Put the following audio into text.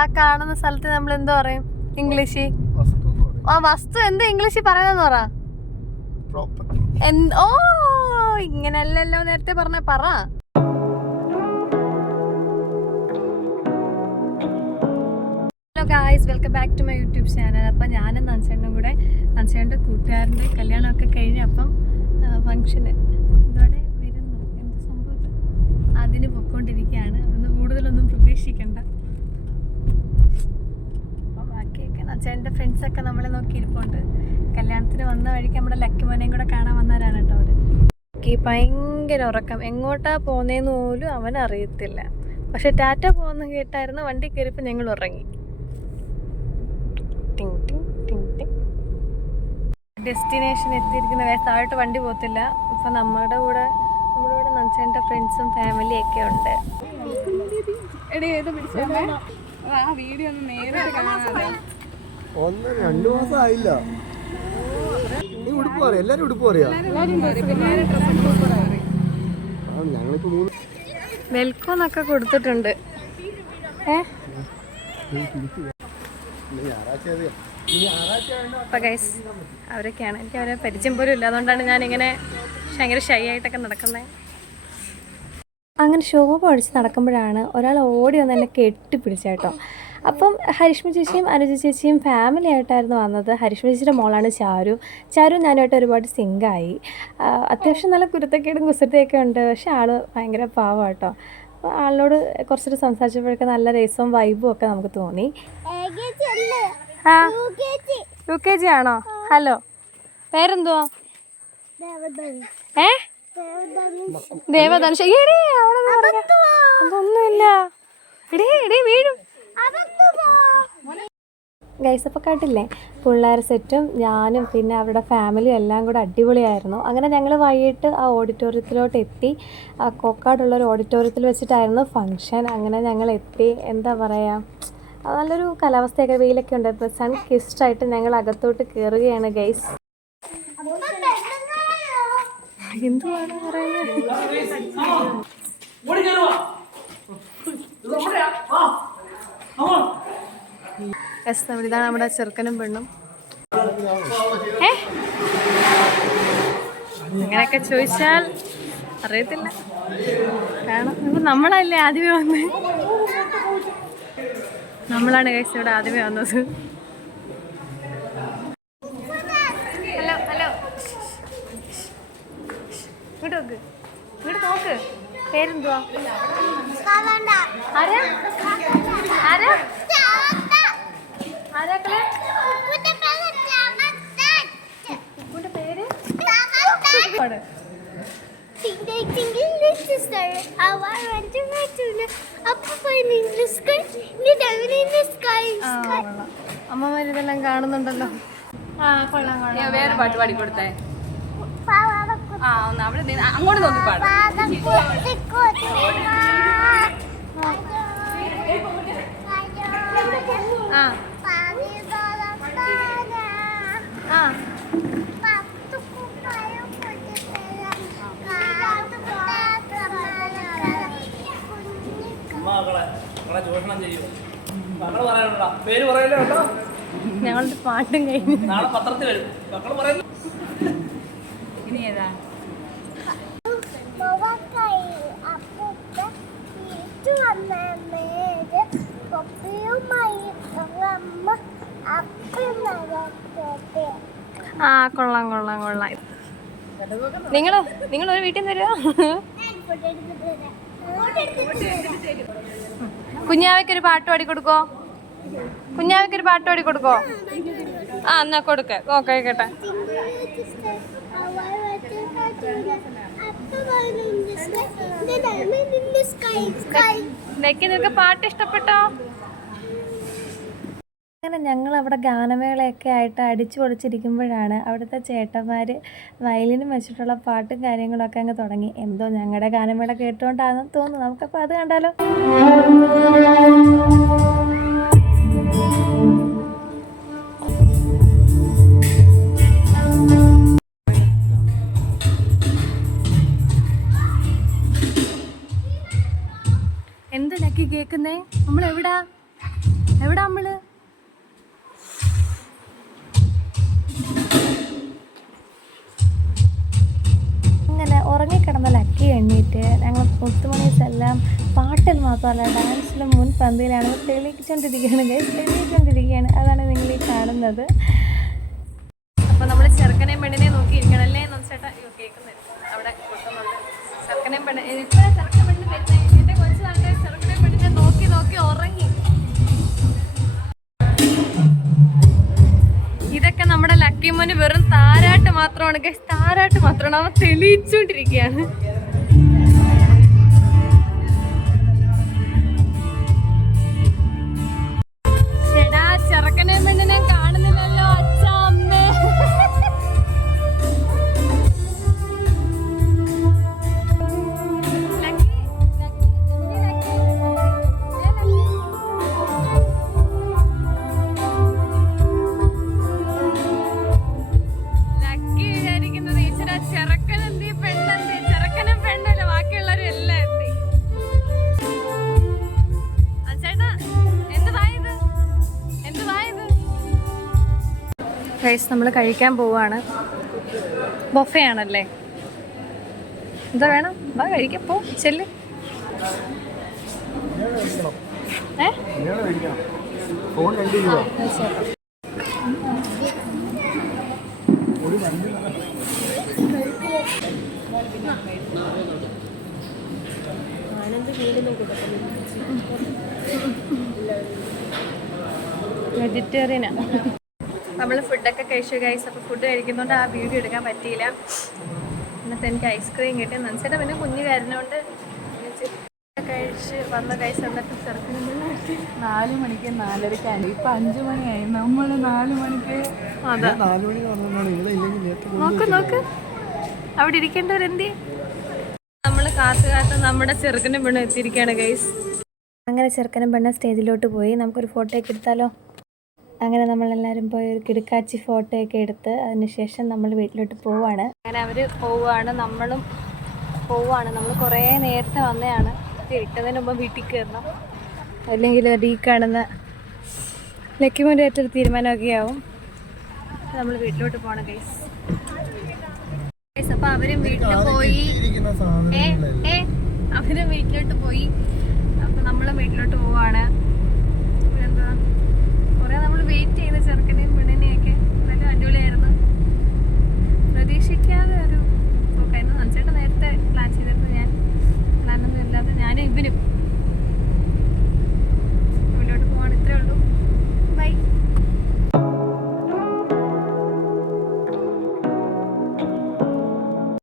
ആ കാണുന്ന സ്ഥലത്ത് നമ്മൾ എന്തോ പറയും ഇംഗ്ലീഷ്? ആ വസ്തു എന്താ ഇംഗ്ലീഷിൽ പറയുന്നതെന്ന് പറ. ഓ ഇങ്ങനല്ലല്ലോ നേരത്തെ പറ. Hello guys, welcome back to my YouTube channel. അപ്പം ഞാനും നൻസേട്ടനും കൂടെ നൻസേട്ടൻ്റെ കൂട്ടുകാരൻ്റെ കല്യാണമൊക്കെ കഴിഞ്ഞ് അപ്പം ഫംഗ്ഷന് ഇതോടെ വരുന്നു. എന്ത് സംഭവം അതിന് പൊയ്ക്കൊണ്ടിരിക്കുകയാണ്. ഒന്ന് കൂടുതലൊന്നും പ്രതീക്ഷിക്കണ്ട. അപ്പോൾ ബാക്കിയൊക്കെ നൻസേട്ടൻ്റെ ഫ്രണ്ട്സൊക്കെ നമ്മളെ നോക്കിയിരിപ്പുണ്ട്. കല്യാണത്തിന് വന്ന വഴിക്ക് നമ്മുടെ ലക്കിമോനെയും കൂടെ കാണാൻ വന്നവരാണ് കേട്ടോ അവർ. ഭയങ്കര ഉറക്കം, എങ്ങോട്ടാ പോകുന്നതെന്ന് പോലും അവൻ അറിയത്തില്ല. പക്ഷെ ടാറ്റ പോകുന്ന കേട്ടായിരുന്നു. വണ്ടി കയറിയപ്പോൾ ഞങ്ങൾ ഉറങ്ങി. ഡെസ്റ്റിനേഷൻ എത്തിയിരിക്കുന്ന താഴോട്ട് വണ്ടി പോകത്തില്ല. ഇപ്പം നമ്മുടെ കൂടെ നൻസേൻ്റെ ഫ്രണ്ട്സും ഫാമിലിയൊക്കെ ഉണ്ട്. വീഡിയോ ഒന്നും നേരിട്ട് കാണാതെ 1-2 മാസമായില്ല. നീ ഉടുപ്പ് പറയാ, എല്ലാരും ഉടുപ്പ് പറയാ. ഞങ്ങളിപ്പോ വെൽക്കോന്നൊക്കെ കൊടുത്തിട്ടുണ്ട്. അപ്പം ഗൈസ് അവരൊക്കെയാണ്. എനിക്ക് അവരെ പരിചയം പോലും ഇല്ല. അതുകൊണ്ടാണ് ഞാനിങ്ങനെ ഭയങ്കര ഷൈ ആയിട്ടൊക്കെ നടക്കുന്നത്. അങ്ങനെ ശോഭ അടിച്ച് നടക്കുമ്പോഴാണ് ഒരാൾ ഓടി വന്ന് എന്നെ കെട്ടിപ്പിടിച്ച കേട്ടോ. അപ്പം ഹരിഷ്മ ചേച്ചിയും അനുജ ചേച്ചിയും ഫാമിലി ആയിട്ടായിരുന്നു വന്നത്. ഹരിഷ്മ ചേച്ചിയുടെ മോളാണ് ചാരു. ഞാനുമായിട്ട് ഒരുപാട് സിങ്കായി. അത്യാവശ്യം നല്ല കുരുത്തക്കേടും കുസൃതിയൊക്കെ ഉണ്ട്. പക്ഷെ ആൾ ഭയങ്കര പാവം കേട്ടോ. അപ്പോൾ ആളിനോട് കുറച്ചൊരു സംസാരിച്ചപ്പോഴൊക്കെ നല്ല രസവും വൈബും ഒക്കെ നമുക്ക് തോന്നി. UKG ആണോ? ഹലോ, പേരെന്തുവാ? ദേവധനുഷ. അതൊന്നുമില്ല, വീഴും. ഗൈസ് അപ്പോൾ കേട്ടില്ലേ, പിള്ളേർ സെറ്റും ഞാനും പിന്നെ അവരുടെ ഫാമിലിയും എല്ലാം കൂടെ അടിപൊളിയായിരുന്നു. അങ്ങനെ ഞങ്ങൾ വൈകിട്ട് ആ ഓഡിറ്റോറിയത്തിലോട്ട് എത്തി. ആ കോക്കാടുള്ളൊരു ഓഡിറ്റോറിയത്തിൽ വെച്ചിട്ടായിരുന്നു ഫംഗ്ഷൻ. അങ്ങനെ ഞങ്ങൾ എത്തി. എന്താ പറയുക, നല്ലൊരു കാലാവസ്ഥയൊക്കെ, വെയിലൊക്കെ ഉണ്ടായിരുന്നു. സൺ കിസ്ഡായിട്ട് ഞങ്ങൾ അകത്തോട്ട് കയറുകയാണ് ഗൈസ്. എന്തുവാണ് പറയുന്നത്? ഇതാണ് നമ്മുടെ ചെറുക്കനും പെണ്ണും. അങ്ങനെയൊക്കെ ചോദിച്ചാൽ അറിയത്തില്ല. കാരണം നമ്മളല്ലേ ആദ്യമേ വന്നത്. നമ്മളാണ് ഗൈസ് ഇവിടെ ആദ്യമേ വന്നത്. ഹലോ ഹലോ, ഇങ്ങോട്ട് നോക്ക്. പേരെന്തുവാ? അമ്മമാർ ഇതെല്ലാം കാണുന്നുണ്ടല്ലോ. വേറെ പാട്ട് പാടിക്കൊടുത്തേ. അങ്ങോട്ട് നോക്കി പാടാം. ഞങ്ങളുടെ പാട്ടും കഴിഞ്ഞു. നാളെ പത്രത്തിൽ വരും. ഇനി ഏതാ? കൊള്ളാം. നിങ്ങളൊരു വീട്ടിൽ നിന്ന് വരുമോ? കുഞ്ഞാവയ്ക്കൊരു പാട്ട് പാടിക്കൊടുക്കോ? എന്നാ കൊടുക്ക. ഓക്കെ കേട്ടെ. നിനക്ക് പാട്ട് ഇഷ്ടപ്പെട്ടോ? അങ്ങനെ ഞങ്ങൾ അവിടെ ഗാനമേളയൊക്കെ ആയിട്ട് അടിച്ചു പൊളിച്ചിരിക്കുമ്പോഴാണ് അവിടുത്തെ ചേട്ടന്മാർ വയലിനും വെച്ചിട്ടുള്ള പാട്ടും കാര്യങ്ങളൊക്കെ അങ്ങ് തുടങ്ങി. എന്തോ ഞങ്ങളുടെ ഗാനമേള കേട്ടുകൊണ്ടാണെന്ന് തോന്നുന്നു. നമുക്കപ്പോൾ അത് കണ്ടാലോ? എന്താ ലക്കി കേൾക്കുന്നേ? നമ്മളെവിടാ? എവിടെ നമ്മള്? അങ്ങനെ ഉറങ്ങിക്കിടന്ന ലക്കി എണ്ണീറ്റ് ഞങ്ങൾ മുത്തുമണീസ് എല്ലാം പാട്ടിൽ മാത്രമല്ല ഡാൻസിലും മുൻപന്തിയിലാണ് തെളിയിച്ചുകൊണ്ടിരിക്കുകയാണ്. അതാണ് നിങ്ങൾ ഈ കാണുന്നത്. അപ്പോൾ നമ്മൾ ചെറുക്കനെയും പെണ്ണിനെ നോക്കിയിരിക്കണല്ലേ ചേട്ടാ കേൾക്കുന്നില്ല അവിടെ കൊടുക്കുന്നുണ്ട്. ചെറുക്കനെയും പെണ്ണ് ഇപ്പോഴാണ് ചെറുക്കൻ പെണ്ണിന് വരുന്നത്. എൻ്റെ കൊച്ചു നാട്ടെ ചെറുക്കനെയും പെണ്ണിനെ നോക്കി നോക്കി ഉറങ്ങി. ഇതൊക്കെ നമ്മുടെ ലക്കി മോന് വെറും താരാട്ട് മാത്രമാണ്. താരാട്ട് മാത്രമാണ്. അവൻ തെളിയിച്ചുകൊണ്ടിരിക്കുകയാണ്. ചേടാ ചെറുക്കനെയും പെണ്ണിനെയും കാണുന്നില്ലല്ലോ അച്ഛ അമ്മേ. ഗൈസ് നമ്മൾ കഴിക്കാൻ പോവാണ്. ബൊഫേ ആണല്ലേ. എന്താ വേണം? വാ കഴിക്കാൻ പോ. ചെല്ല്. വെജിറ്റേറിയനാ. നമ്മൾ ഫുഡൊക്കെ കഴിച്ചു ഗൈസ്. അപ്പോൾ ഫുഡ് കഴിക്കുന്നതുകൊണ്ട് ആ വീഡിയോ എടുക്കാൻ പറ്റിയില്ല. എന്നിട്ട് എനിക്ക് ഐസ്ക്രീം കിട്ടി. നനച്ചേട്ടാ പിന്നെ കുഞ്ഞു കരഞ്ഞുകൊണ്ട് കഴിച്ച് വന്ന ഗൈസ്. എന്നിട്ട് ചെറുക്കിന് 4 മണിക്ക് 4:30 ഇപ്പൊ 5 മണിയായി. നമ്മൾ 4 മണിക്ക് നോക്ക് നോക്ക് അവിടെ ഇരിക്കേണ്ടവരെന്തി. നമ്മൾ കാത്ത് നമ്മുടെ ചെറുക്കനും പെണ്ണും എത്തിയിരിക്കുകയാണ് ഗൈസ്. അങ്ങനെ ചെറുക്കനും പെണ്ണും സ്റ്റേജിലോട്ട് പോയി. നമുക്കൊരു ഫോട്ടോ ഒക്കെ എടുത്താലോ? അങ്ങനെ നമ്മളെല്ലാവരും പോയി ഒരു കിടുക്കാച്ചി ഫോട്ടോ ഒക്കെ എടുത്ത് അതിനുശേഷം നമ്മൾ വീട്ടിലോട്ട് പോവാണ്. അങ്ങനെ അവർ പോവുകയാണ്, നമ്മളും പോവുകയാണ്. നമ്മൾ കുറേ നേരത്തെ വന്നതാണ്. ഇട്ടതിന് മുമ്പ് വീട്ടിൽ കയറണം, അല്ലെങ്കിൽ ഈ കാണുന്ന ലക്കിമോൻ്റെ ഏറ്റൊരു തീരുമാനമൊക്കെ ആവും. നമ്മൾ വീട്ടിലോട്ട് പോകണം ഗൈസ്. അപ്പോൾ അവരും വീട്ടിൽ പോയി. അവരും വീട്ടിലോട്ട് പോയി. അപ്പോൾ നമ്മളും വീട്ടിലോട്ട് പോവാണ്.